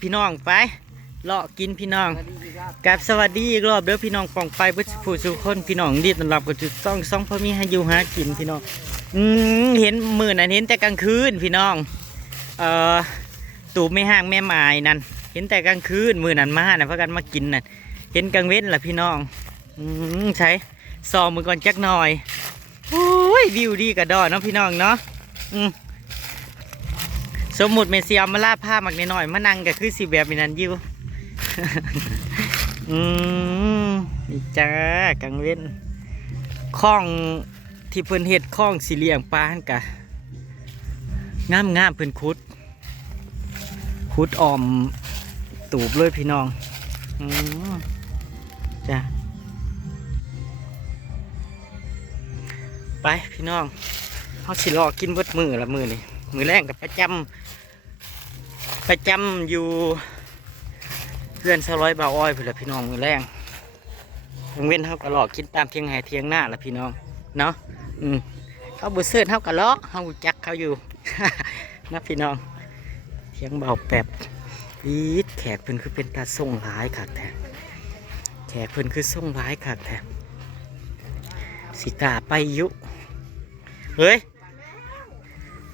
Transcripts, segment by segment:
พี่น้องไปเลาะกินพี่น้องกับสวัสดีอีกรอบเด้อพี่น้องปองไปเพื่อผู้สู่คนพี่น้องดีต้อนรับกับจุดซ่องซ่องพอมีให้อยู่หากินพี่น้องอืมเห็นมื้อนั้นเห็นแต่กลางคืนพี่น้องเอ่อตูบไม่ห่างแม่ไม้นั่นเห็นแต่กลางคืนมื้อนั้นมาน่ะพากันมากินน่ะเห็นกลางเว้นล่ะพี่น้องอืมใช้ซอมมือก่อนจักหน่อยโอ้ยวิวดีกระดอเนาะพี่น้องเนาะอืม สมมุติเมเซียมาลาผ้ามักน้อยๆมานั่งก็คือสิแบบนี้นั่นอยู่อืมจ้ากังเว้นคล้องที่เพิ่นเฮ็ดคล้องสีเหลี่ยงปลาหันกะงามงามเพิ่นคุด คุดออมตูบเลยพี่น้องอืมจ้าไปพี่น้องเขาสิรอกินเบิดมือละมือนี่มือแรกกับประจำ ประจำอยู่เพื่อนสร้อยบาอ้อยเพื่อพี่น้องมือแรกวงเว้นเท่ากับหลอกกินตามเทียงไห้เทียงหน้าละพี่น้องเนาะอืมเขาบุเซิร์เท่ากับล้อเขารู้จักเขาอยู่นะพี่น้องเทียงเบาแปบอีดแขกเพิ่นคือเป็นตาส่งร้ายขาดแท้แขกเพิ่นคือส่งร้ายขาดแท้สิกาไปยุ เฮ้ย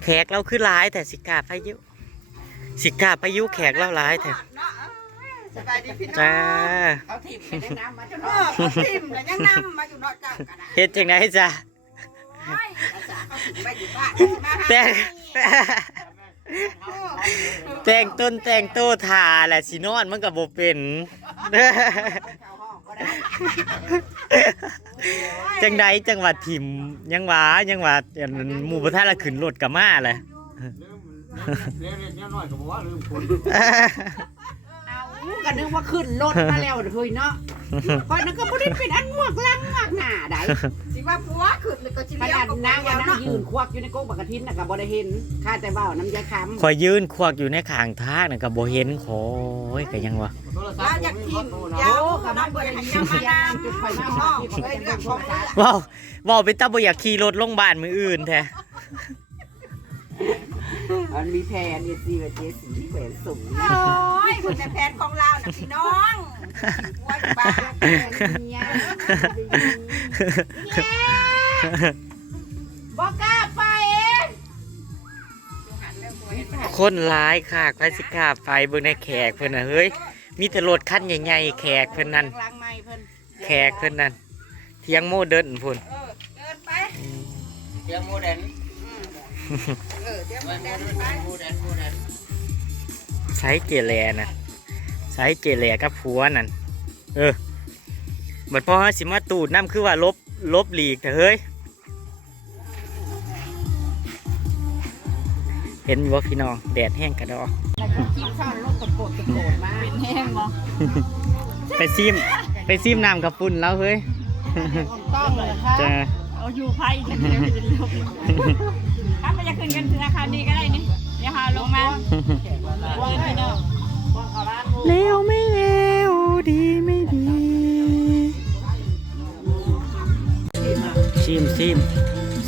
แขกเราคือร้ายแต่สิกาพายุ สิกาพายุแขกเราร้ายแต่สบายดีพี่น้องจ้าเขาทิมไปได้น้ำมาจนเออเขาทิมแต่ยังน้ำมาอยู่นอกจากกันนะเฮ็ดจังไดจ้ะภาษาเขาถึงไปอยู่บ้านมาหาแต่งแต่งต้นแต่งโตทาแหละสินอนมันก็บ่เป็นจังใดจังหวัดถิ่มยังหวายังหวาอันหมู่บ่ทันละขึ้นรถกับมาแหละ เล็กๆน้อยๆก็บอกว่าลืมคนเอาก็นึกว่าขึ้นรถมาแล้วเฮ้ยเนาะคอยนั่นก็บ่ได้เป็นอันงวกลังงวกหน้าได้สิว่าผัวขึ้นเลยก็สิขเลี้ยนาวดก็นางเลี้ว่ายวนางเนาะยืนควักอยู่ในโก๊กบักกะทินน่ะก็บ่ได้เห็นข้าแต่เว้าน้ำยายคำ คอยยืนควักอยู่ในข้างทางน่ะก็บ่เห็นขอโอ้ยก็ยังวะโทรศัพลาท์จากผมทิมีมโทรยานะวกับมันบ่ได้ให้ยังมานำจุดไฟมาน้องเคยเรื่องของเรื่องว้าวว้าวเป็นตาบ่อยากขี่รถลงบ้านมืออื่นแท้ มันมีแพนเอซีกับเจสีแหวนสูงโอ้ยคุณแต่แผนของเรานะพี่น้องหัวบ้าเนี่ยบ่กกล้าไปคนร้ายค่ะไปสิกล้าไปเบิ่งในแขกเพิ่นน่ะเฮ้ย มีแต่รถคันใหญ่ๆแขกเพิ่นนั่นแขกเพิ่นนั่นเทียงโมเดิร์นพุ่นเดินไปเตรียมโมเดล เออเดี๋ยวมันเดินไปโมเดลโมเดลใช้เจแลน่ะใช้เจแลกับผัวนั่นเออบัดพอสิมาตูดน้ำคือว่าลบลบหลีกเถอะเฮ้ยเห็นว่าพี่น้องแดดแห้งกระดอกคิดซ่อนลูกตะโกดตะโกดมาเป็นแห้งบ่ไปซิมไปซิมน้ำกับปุ่นแล้วเฮ้ยต้องเลยค่ะจะเอาอยู่ไพ่จะเดียวจะเดียว ถ้าไปจะขึ้นกันธนาคารนี้ก็ได้นี่เดี๋ยวหาลงมาเดินพี่น้องเร็วไม่เร็วดีไม่ดี ซิมซิม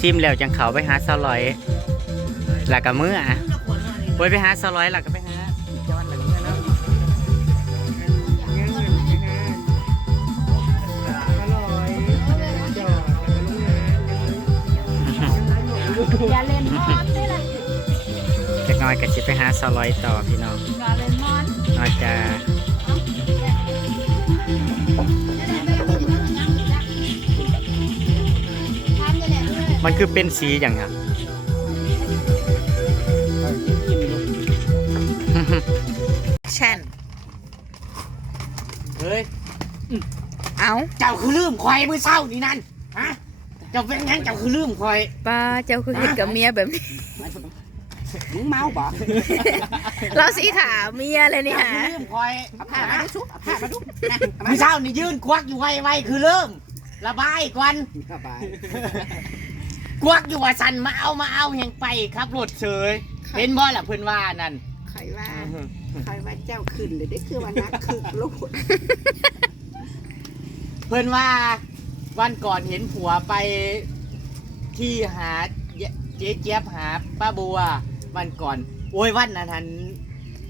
ซิมแล้วจังเขาไปหาสลอยหลักกับมืออะไว้ไปหาสลอยหลักก็ไปหา น้อยก็สิไปหาสลอยต่อพี่น้องอย่าเล่นมอนอาจจะมันคือเป็นสีอย่างครับแช่นเฮ้ย เอาเจ้าคือลืมควายมือเศร้านี่นั่น ฮะ เจ้าเป็นหยังเจ้าคือลืมควายป้าเจ้าคือเห็นกับเมียแบบนี้ มึงเมาบ่เราสีขาวเมียเลยนี่ฮะลืมควายเอาผ้ามาดูชุบเอาผ้ามาดูนะมือเศร้านี่ยืนควักอยู่ไวๆคือเริ่ม ระบายก่อนสบายควักอยู่ว่าสันมาเอามาเอาแห่งไปครับรถเฉยเห็นบ่ล่ะเพื่อนว่านั่นใครว่าใครว่าเจ้าขึ้นเลยได้คือว่านักคึกลูกเพื่อนว่าวันก่อนเห็นผัวไปที่หาเจ๊เจี๊ยบหาป้าบัว วันก่อน โอ้ยวันนั้นทัน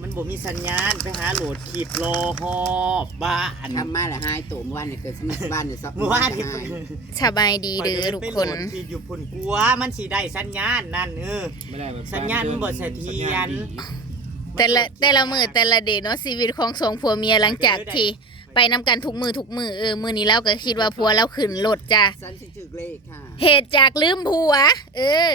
มันบ่มีสัญญาณไปหาโหลดคลิปรอฮอบบ้านทำมาละหายตัวเมื่อวานเนี่ยเกิดสมัยบ้านเนี่ยซับเมื่อวานนี่หายสบายดีเด้อทุกคนไปโหลดคลิปอยู่พุ่นกลัวมันสิได้สัญญาณนั่นเออไม่ได้แบบสัญญาณมันบ่เสถียรแต่ละแต่ละมือแต่ละเดย์เนาะชีวิตของสองผัวเมียหลังจากที่ไปนำกันทุกมือทุกมือเออมือนี้เราก็คิดว่าผัวเราขึ้นรถจ้ะสันสิจึกเลขค่ะเหตุจากลืมผัว เออ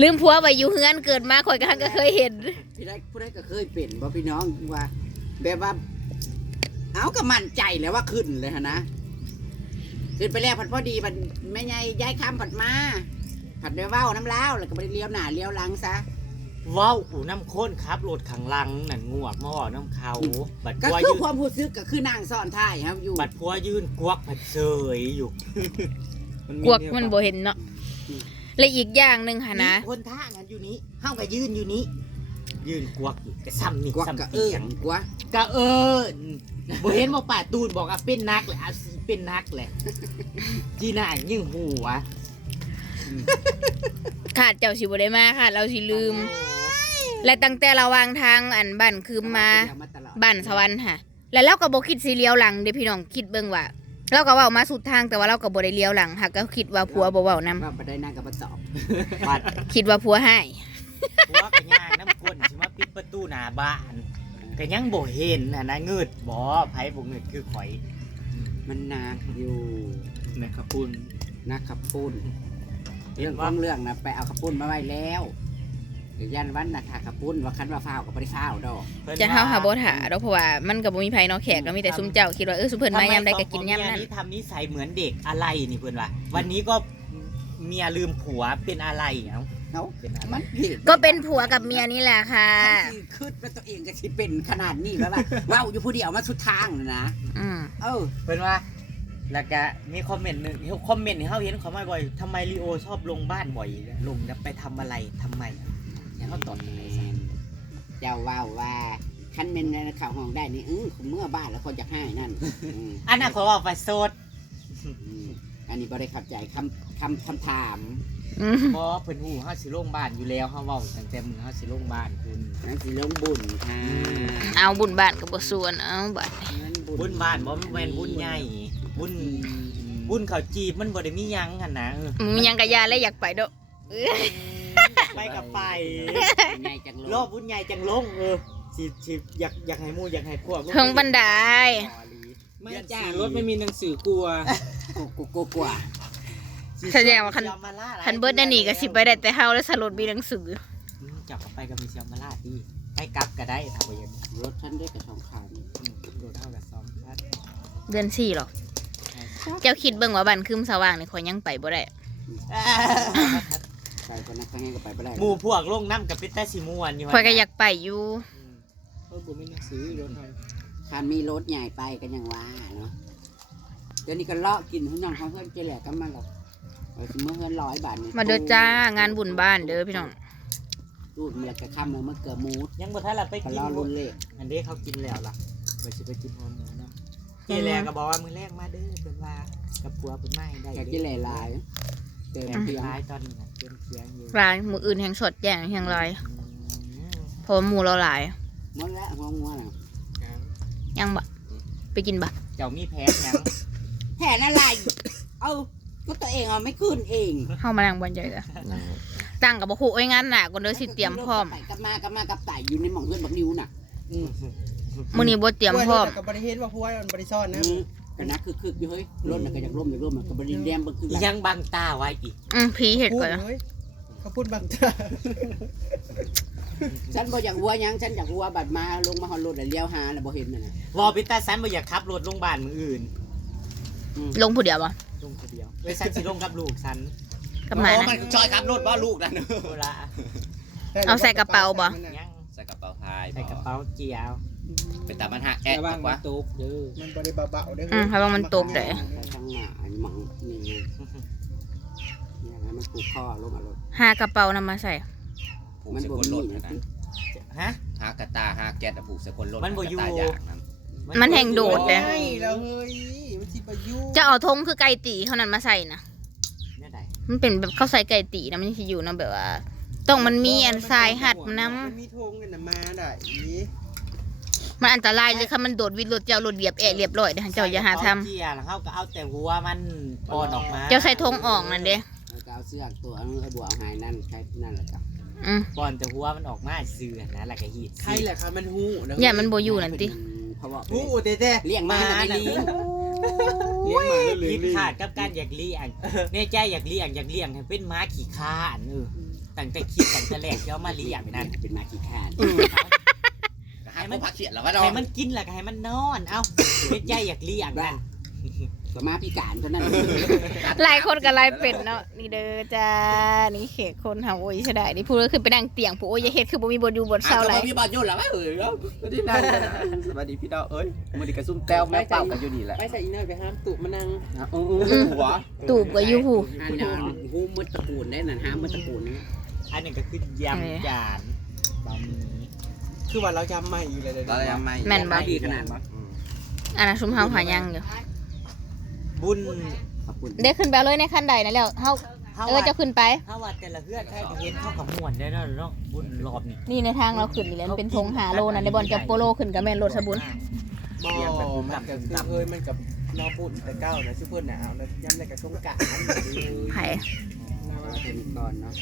ลืมผัวไว้อยู่เฮือนเกิดมาข่อยก็ก็เคยเห็นพี่ได้ผู้ได้ก็เคยเป็นบ่พี่น้องว่าแบบว่า เอาก็มั่นใจแล้วว่าขึ้นเลยฮะนะขึ้นไปแล้วผัดพอดีมันแม่ใหญ่ย้ายข้ามผัดมา ผัดได้เว้าน้ำเล้าวแล้วก็ไปเลี้ยวหน้าเลี้ยวหลังซะ เว้าหูน้ำข้นครับโหลดขังลังนั่นงวกมาเว่าน้ำเขาบัดก็พัวคือยืนความรู้สึกก็คือนางซ่อนท้ายครับอยู่บัดพัวยืนกวักผัดเสยอยู่ กวกมันบ่เห็นเนาะ และอีกอย่างหนึ่งค่ะนะมีคนท่ากันอยู่นี้เฮาก็ยืนอยู่นี้ ยืนกวักอยู่กระซ้ำนี่กวักซ้ำก็เอีเอิ้ยนงกว่าก็เอิญบ่เห็นว่าป่าตูนบอกว่าเป็นนักแหละอาสีเป็นนักแหละจีน่ายิ่งหัวขาดเจ้าสิบ่ได้มาค่ะ เราสิลืม และตั้งแต่เราวางทางอันบ้านคืมมาเดี๋ยวตลอดบ้านสวรรค์ค่ะ แล้วเราก็บ่คิดสิเลี้ยวหลังเด้พี่น้องคิดเบิ่งว่า เราก็เว้ามาสุดทางแต่ว่าเราก็บ่ได้เลี้ยวหลังค่ะก็คิดว่าผัวบ่เว้านํว่าบ่ได้นางกับมาตอบบัดคิดว่าผัวให้หัวกระย่างน้ำก้นสิมาปิดประตูหน้าบ้านก็ยังบ่เห็นน่ะนะเงืดบ่ไผบ่เงืดคือข่อย มันหนักอยู่นะครับคุณนักขับปุ้นเรื่องของเรื่องนะไปเอาขับปุ้นมาไว้แล้ว เดี๋ยวยันวันนะถ้าขับปุ้นว่าคันว่าฟ้าวกับบ่ได้ฟ้าวดอกจะเฮาหาบ่ถาดอกเพราะว่ามันก็บ่มีไผเนาะแขกก็มีแต่ซุมเจ้าคิดว่าเออซุเพิ่นมายามใดก็กินยามนั้น ทำไสองผัวเมีนี้ทำนิสัยเหมือนเด็กอะไรนี่เพื่อนวะวันนี้ก็เมียลืมผัวเป็นอะไรเอ้าเนาะเป็นอะไร มันผิดก็เป็นผัวกับเมียนี่แหละค่ะมันสิคืดว่าตัวเองก็สิเป็นขนาดนี้แล้วล่ะเว้าอยู่ผู้เดียวมาสุดทางน่ะนะอืมเออเพื่อนว่าแล้วก็มีคอมเมนต์หนึ่งคอมเมนต์ที่เขาเห็นเขามาบ่อยทำไมลีโอชอบลงบ้านบ่อย ลงแล้วไปทำอะไรทำไม เนี่ยเขาตอบยังไงซะเจ้าเว้าว่าคันเป็นในข่าวห้องได้นี่อื้อเมื่อบ้านแล้วคนจะให้นั่นอืมอันนั้นเขาว่าไปโซดอืมอันนี้บ่ได้เข้าใจคำคำคำถามอืมเพราะเพิ่นหูเฮาสิลงบ้านอยู่แล้วเฮาเว้าตั้งแต่มือเฮาสิลงบ้านคุณนั่นสิลงบุญค่ะเอาบุญบ้านก็บ่ส่วนเอาบัดเงินบุญบ้านบ่แม่นบุญใหญ่บุญบุญเขาจีบมันบ่ได้มีหยังหั่นนะเออ มึงยังกะยาและอยากไปเด้อเอ้ย ไปกับไปใหญ่จังรโลอบบบุญใหญ่จังลงเออสิสิอยากอยากให้หมู่อยากให้พวกเทิงบันไดไม่จ้ารถไม่มีหนังสือกลัวกูกูกูกว่าแสดงว่าคันคันเบิดได้นี่ก็สิไปได้แต่เฮาและสลดมีหนังสืออืมจับไปกับมีเชียงมาลาดดีไปกลับก็ได้ถ้าบ่อยังรถฉันได้กับสองคันอืมโดดเท่ากับซ้อมชัดเดือน4หรอกเจ้าคิดเบิ่งว่าบ้านคืมสว่างนี่ข่อยยังไปบ่ได้ ไปคนนั้นเขาให้ก็ไปไม่ได้หมู่พวกลงน้ำกับเป็นแต่สิม่วนอยู่ข่อยก็อยากไปอยู่อืมเออผมมีหนังสือรถไฟคันมีรถใหญ่ไปก็ยังว่าเนาะเดี๋ยวนี้ก็เลาะกินทุกอย่างของเพื่อนเจแหลกกันมาหรอกเอาสิเมื่อเพื่อนร้อยบาทนี่มาเด้อจ้างานบุญบ้านเด้อพี่น้องรูดมันแล้วก็ข้ามเลยเมื่อเกือบมูดยังบ่ทันละไปก็กินล่อรุ่นเละอันนี้เขากินแล้วล่ะไปสิไปกินหัวหมูเนาะเจแลก็บอกว่ามื้อแรกมาเด้อเพิ่นว่ากับผัวเพิ่นมาให้ได้จากเจแหลลาย เต็มเต็มเพียงท้ายตอนนี้น่ะเต็มเพียงอยู่ร้านมื้ออื่นแห่งสดแจ้งแห่งลอยอืมเพราะว่าหมู่เราหลายหมดแล้วหัวงัวแล้วยังบ่ไปกินบ่เจ้ามีแพ้หยังแผนอะไร เอาก็ตัวเองเอาไม่ขึ้นเองเฮามานั่งบนใจเด้อตั้งกับบ่ฮู้ไว้งานหนักกว่าเด้อสิเตรียมพร้อมไปกับมากับมากับไต่อยู่ในหม่องเพื่อนบักนิ้วน่ะมื้อนี้บ่เตรียมพร้อมกับบริเห็นว่าผัวมันบริซ่อนนะอืม ก็นักคือคึกอยู่เฮ้ยรถน่ะก็อยากล่มอยากล่มน่ะก็บริแดมเบิ่งคือหลังยังบังตาไว้อีกอืมผีเห็ดพูดก่อนเฮ้ยเขาพูดบางจ้าฉันบ่อยากวัวหยังฉันอยากวัวบัดมาลงมาฮอดรถแล้วเลี้ยวหาน่ะบ่เห็นน่ะนะวอปิตาซันบ่อยากขับรถลงบ้านมืออื่นลงผู้เดียวบ่ลงคนเดียวเว้ยซันสิลงกับลูกซันกับหมานะ จอยขับรถว่าลูกนั่นโบละเอาใส่กระเป๋าบ่ ยังใส่กระเป๋าพายใส่กระเป๋าเจียว เป็นตามันหักแอดระวังกว่ามันตกเด้อมันบริเบาๆเด้ออืมระวังมันตกเด้อ ไปทางหน้าอันหม่องนี่ไงเนี่ยให้มันผูกคอลงเอารถหากระเป๋านำมาใส่ ผูกใส่คนรถนะฮะ หากระตาหาแก๊สอะผูกใส่คนรถมันบ่อยู่กระตาอย่างนั้นมันแห่งโดดโอ้เด้ยแล้วเฮ้ยมันสิประยุกต์จะเอาธงคือไก่ตีเท่านั้นมาใส่นะ เนี่ยใดมันเป็นแบบเข้าใส่ไก่ตีนะมันสิอยู่นะแบบว่า ต้องมันมีอันทรายหัดน้มันมีธงกันน่ะมาได้อีำ มันอันตรายเลยค่ะมันโดดวิดรถเจ้ารถเหยียบแอะเรียบร้อยเด้อเจ้าอย่าหาทำเจียแล้วเขาก็เอาแต่หัวมันปอนออกมาเจ้าใส่ธงออกนั่นเด้แล้วก็เอาเสื้อตัวเอาไอ้บัวเอาหายนั่นใครนั่นแหละครับอืมปอนแต่หัวมันออกมาเสือนะแล้วก็หีดใครแหละคะมันฮู้ะอย่ามันบ่อยู่นั่นติเพราะว่าฮู้เต้เต้เลี้ยงมาแต่ไม่เลี้ยงเลี้ยงหมาเหลืคิอดงขาดกับการอยากเลี้ยงแน่ใจอยากเลี้ยงอยากเลี้ยงให้เป็นม้าขี่ข้านเออตั้งแต่คิดตั้งแต่แรกจะเอามาเลี้ยงนั่นเป็นมากี่คาน ให้มันพักเสียแล้วก็ดอให้มันกินแล้วก็ให้มันนอน เอ้าแน่ใจอยากเลี้ยงนั่นก็มาพิการเท่านั้นหลายคนก็หลายเป็ดเนาะนี่เด้อจ้านี่เขตคนหาโอ้ยใช่ได้นี่พูดก็คือไปนั่งเตียงผู้โอ้ยอย่าเฮ็ดคือบ่มีบทอยู่บทเศร้าไรมีบอลยุ่นแล้วเออแล้วที่นั่นสวัสดีพี่ดาวเอ้ยมือดีกระซุ่มแต้วแม่เป่ากันอยู่นี่แหละไปใส่อีเนอร์ไปห้ามตุบมานั่งโอ้โหหัวตูบก็อยู่ผู้อันนี้หูมืดตระกูลได้นั่นห้ามมืดตระกูลนี่อันนี้ก็คือยำจานบะหมี่ คือว่าเราจำไม่อยู่เลยเลยเรายังไม่แม่นบ่ ดีขนาดบ่อันนั้นชุมเฮาหายังอยู่บุญขอบคุณได้ขึ้นไปเอาเลยในขั้นใดนะแล้วเฮาถ้าเออว่าจะขึ้นไป ถ้าว่าแต่ละเพื่อนใครจะเห็นเข้ากับม่วนได้แล้วเนาะบุญรอบนี้นี่ในทางเราขึ้นนี่แหละมันเป็นธงหาโลนั่นในบอลจับโปโลขึ้นกับแม่นรถสบุนบ่มันก็คือเคยมันกับน้องปุ่นแต่เก้านะชื่อเพื่อนหนาวแล้วย้ำในกระชงกะไผ่เราจะมีก่อนเนาะ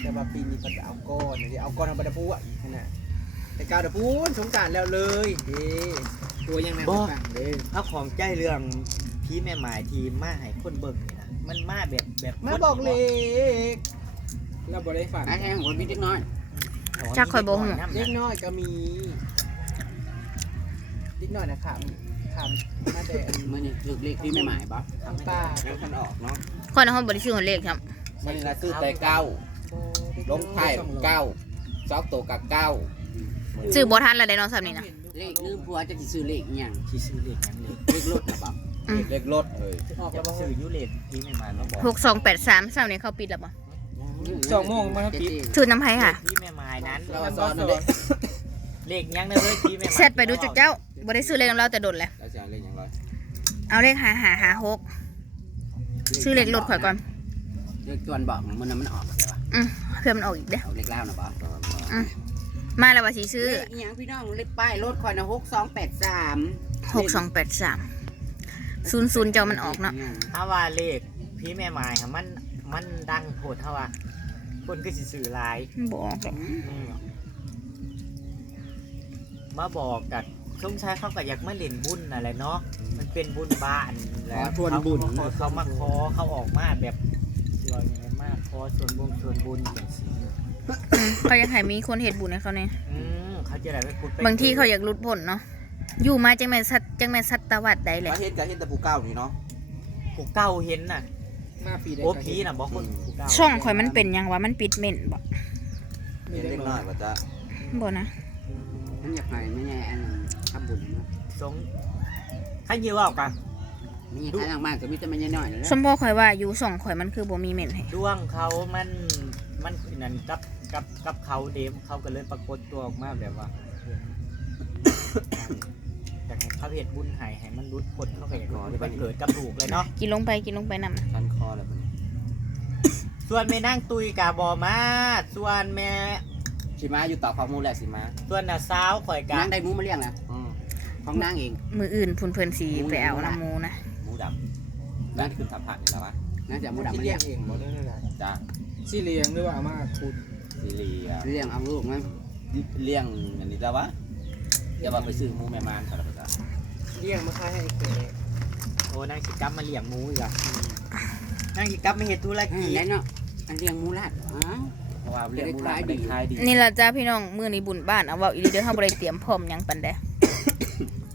แต่ว่าปีนี้เขาจะเอาก้อนเดี๋ยวเอาก้อนทำบัตรพูอะอีกขนาด แต่เก้าเดี๋ยวพูนสงการแล้วเลยเด้ตัวยังไงบ่ฟังเด้อเอาของใจเรื่องพี่แม่หมายทีมาให้คนเบิ่งนี่นะมันมาแบบแบบมาบอกเลขเราบอกได้ฝันไอ้แห้งคนพี่เล็กน้อยจักคอยบ่ฮู้ เล็กน้อยก็มีเล็กน้อยนะขำขำมาแต่มันนี่ลึกเล็กพี่ไม่หมายบ่ทำตาแล้วคันออกเนาะคนในห้องบริสุทธิ์ของเลขครับมันนี่นะซื้อแต่เก้าลงไข่เก้าซอกตัวกับเก้า ซื้อบ่ทันแล้วได้เนาะซ้ํนี่นะเลขลืมผัวจะสิซื้อเลขอีหยังที่ซื้อเลขนั้นเลยเลขรถน่ะบ่เล็กรถเอ้ยออกจะแล้วซื้อยูเลนพี่แม่หมายมาบอกหกสองแปดสามสามนี่เขาปิดแล้วบ่สองโมงมาปิดถือน้ำไผ่ค่ะพี่แม่หมายนั้นเราซ้อนนั่นเด้เลขยังนะเว้ยพี่แม่หมายเสร็จไปดูจุดเจ้าบ่ได้ซื้อเลขของเราแต่โดนแล้วเราจะเอาเล่นอย่างไรเอาเลขหาหาหาหกซื้อเลขรถข่อยก่อน เลขจวนบอกมันน่ะมันออกใช่ป่ะอืมเพื่อมันออกอีกเด้อเอาเลขเล่าน่ะบ่มาแล้วว่าสิซื้อเลขอีหยังพี่น้องเลขป้ายรถคอยน่ะ6283หกสองแปดสามศูนย์ศูนย์เจ้ามันออกเนาะถ้าว่าเลขพี่แม่หมายค่ะมันมันดังโพดเท่าว่า คนก็สิซื้อหลายบ่ออกหรอก อืมมาบอกกับสงชายเขาก็อยากมาเล่นบุญอะไรเนาะมันเป็นบุญบ้านแล้วขอชวนบุญ เขาเขามาขอเขาออกมาแบบลอยยังไงมากขอส่วนบุญส่วนบุญอย่างสิอืม เขาอยากให้มีคนเห็ดบุญให้เขาเนี่ยอืมเขาจะได้ไปพูดไปบางทีเขาอยากหลุดพ้นเนาะอยู่มาจังแม่นสัตจังแม่นสัตวัดใดแหละ มาเห็นกับเห็นแต่ผู้เก้านี่เนาะผูเก้าเห็นน่ะมาปีได้โอ้พีน่ะบอกคนผูเก้าช่องข่อยมันเป็นหยังวะมันปิดเม่นบ่เห็นเล็กน้อยก็จะบ่นะมันอยากให้ไม่ใช่อันทำบุญเนาะสงใครเยอะเอากัน มีใครทางบ้านก็มีแต่ไม่ใช่น้อยนั่นแหละ สมพ่อข่อยว่าอยู่ช่องข่อยมันคือบ่มีเม่นให้ ดวงเขามัน มันนั่นกับ กับกับเขาเดมเขาก็เลยปรากฏตัวออกมาแบบว่าอยากให้เขาเห็ดบุญให้ให้มันรุดพ้นเขาก็อยากให้มันเกิดกับลูกเลยเนาะกินลงไปกินลงไปนำคันคอแล้วมันส่วนแม่นั่งตุยกาบอมา ส่วนแม่สิมาอยู่ต่อความมูแหละสิมาส่วนน่ะสาวข่อยกานางได้หมูมาเลี้ยงแล้วอืมของนางเองมืออื่นพุ่นเพิ่นสีไปเอาน้ำหมูนะหมูดำนั่นคือสัมผัสนี่แหละวะนางจะเอาหมูดำที่มาเลี้เลี้ยยงงเองบอกได้เลยจ้าที่เลี้ยงหรือว่าเอามาคุณซี เรียเลี้ยงเอาลูกมันเลี้ยงอันนี้จ้าวะอย่าว่าไปซื้อหมูแม่มานเขาแล้วก็จะเลี้ยงมาค่ายให้ไอ้เก๋โอ้นางสิกลับมาเลี้ยงหมูอีกอะนางสิกลับมาเฮ็ดธุรอืกิมจได้เนาะอันเลี้ยงหมูลาดอ้าวเพราะว่าเลี้ยงหมูลาเป็นขายดีนี่ล่ะจ้าพี่น้องมื้อนี้บุญบ้านเอาเว้าอีหลีเด้อเฮาบ่ได้เตรียมพร้อมหยังปานใด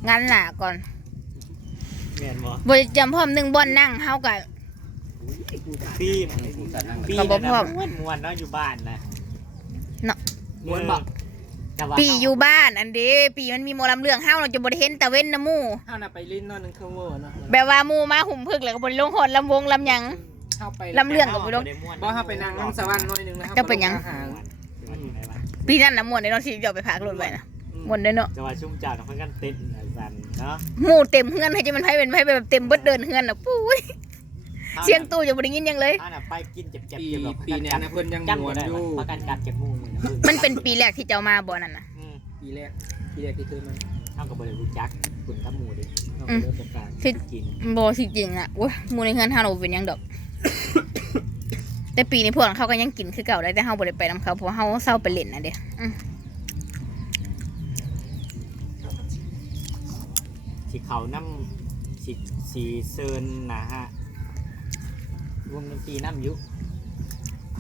งานหน้าก่อนแม่นบ่บ่ได้เตรียมพร้อมหนึ่งบ่อนนั่งเฮาก็ปีมผู้จัดนั่งปีก็บ่นั่นพร้อน่ะมม่วนม่วนๆเนาะอยู่บ้านนะ เนาะม่วนบ่แต่ว่าปีอยู่บ้านอันเด้ปีมันมีหมอลำเรื่องเฮาเราจะบ่ได้เห็นตะเว้นนะหมู่ข้าวน่ะไปลิ้นนอนหนึ่งเครื่องเวอร์เนาะแบบว่าหมู่มาหุ่มพึกแล้วก็บ่ได้ลงฮอดลำวงลำหยัง เข้าไปลำเรื่องกับบ่ลงได้ม่วนบ่เข้าไปนั่งน้ำสวรรค์หน่อยหนึงนะครับจะเป็นหยัง อาหารปีนั้นน่ะม่วนได้เนาะสิเดี๋ยวไปพากรถไว้นะม่วนได้เนาะจะว่าชุ่มจ่าเพิ่นกันเต้นอาจารย์เนาะหมู่เต็มเฮือนให้จะมันไผเป็นไผแบบเต็มเบิดเดินเฮือนน่ะปุ้ย เสียงตู้จะบ่ได้ยินหยังเลยเอาน่ะไปกินเจ็บๆปีเจ็บแบบปีเนี้ยนะเพิ่นยังจำมบ่วนได้อยู่ประกันกัดจากงูนี่นะมันเป็นปีแรกที่เจ้ามาบ่นั่นน่ะอืมปีแรกปีแรกที่เคยมาเท่ากับบริรู้จักคุณกับหมูดิเท่าอืกับมเริ่มประกาศที่กินบ่สิจริงอะโอ้ยหมู่ในเฮือนเฮาเราเป็นหยังดอก แต่ปีนี้พวกเขาก็ยังกินคือเก่าได้แต่เฮาบ่ได้ไปนํเขาเพราะว่าเฮาเศร้าไปเล่นน่ะเด้อืมสีเขาน้ำสีสีเซินนะฮะ วงดนตรีน้ำยุ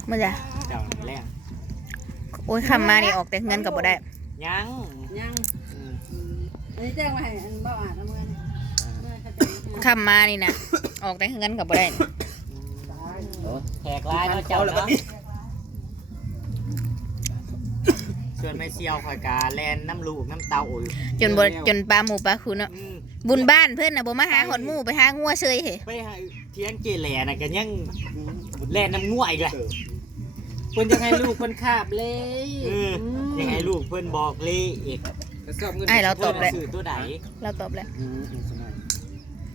มื้อจ้ะเจ้าแรกโอ้ยคำมานี่ออกแต่เงินก็บ่ได้ ยังยังอืมอันนี้แจ้งมาให้อันบ่อ่านเอาเมื่อนี่เมื่อเขาจะคำมานี่นะ ออกแต่เงินก็บ่ได้ แขกร้ายเนาะเจ้าเนาะส่วนไม่เซียวคอยกาแลนน้ำลูกน้ำเตาโอ้ยจนบ่จนปลาหมูปลาคูเนาะอืม บุญบ้านเพิ่นน่ะบ่มาหาหอนหมูไปหางัวเซยเฮ้ไปหาเทียนเกแหล่น่ะกันยังแลนน้ำง่วยเลยเพิ่นยังให้ลูกเพิ่นคาบเลยเออยังให้ลูกเพิ่นบอกเลยอีกแล้วสอบเงินไอ้เราตอบแล้วสื่อตัวไหนเราตอบแล้วอืมอืมสมัย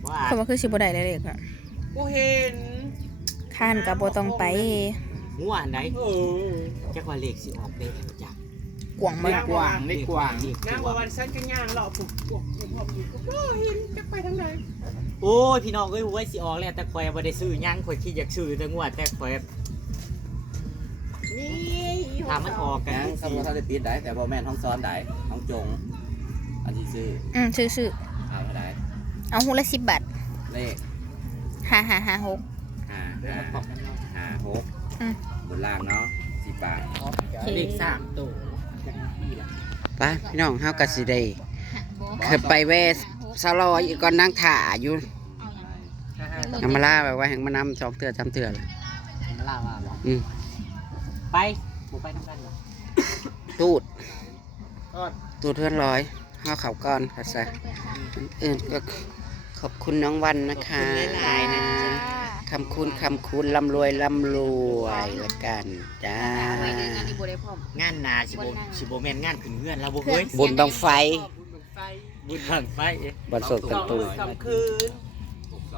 ว่าเขาว่าคือสิบ่ได้เลยเลยค่ะบ่เห็นข้านก็บ่ต้องไปหัวอันไหนเออจักว่าเลขสิออกได้จัก กวางได้มากกว้างได้กว้างเลขนางว่าวันสั้นก็ย่างเลาะปุ๊บปุ๊บปุ๊บปุ๊บปุ๊บบ่เห็นจะไปทางไหนโอ้ยพี่น้องเอ้ยหวยสิออกแล้วแต่ข่อยบ่ได้ซื้อหยังข่อยคิดอยากซื้อแต่งวดแต่ข่อยนี่ถามมันออกกันยังสมมุติเขาได้ปิดได้แต่บ่แม่นห้องซ้อนได้ห้องจง อันที่ซื้ออืมซื้อเอาไปได้ๆเอาหูละ10บาทเลข5556ห้าเดี๋ยวห้ามาตอบกันเนาะห้าหกอืมบนล่างเนาะสิบบาทเลขสามตัว ไปพี่น้องเฮาก็สิได้เคยไปแวะซาลอยอีกก่อนนั่งถ่าอยู่นำมาล่าแบบว่าแห่งมานำสองเถื่อสามเถื่อเลยมันล่าว่าบ่อืมไปบ่ไปทำกันเหรอตูดก็ตูดเพื่อนร้อยเฮาเขาก่อนค่ะซะอื่นก็ขอบคุณน้องวันนะคะ คำคุณคำคุณร่ำรวยร่ำรวยละกันจ้างานหนาสิบ่สิบ่แม่นงานขึ้นเฮือนเราบ่เฮ้ยบุญบังไฟ บุญบังไฟบันสดกันตู สองคืน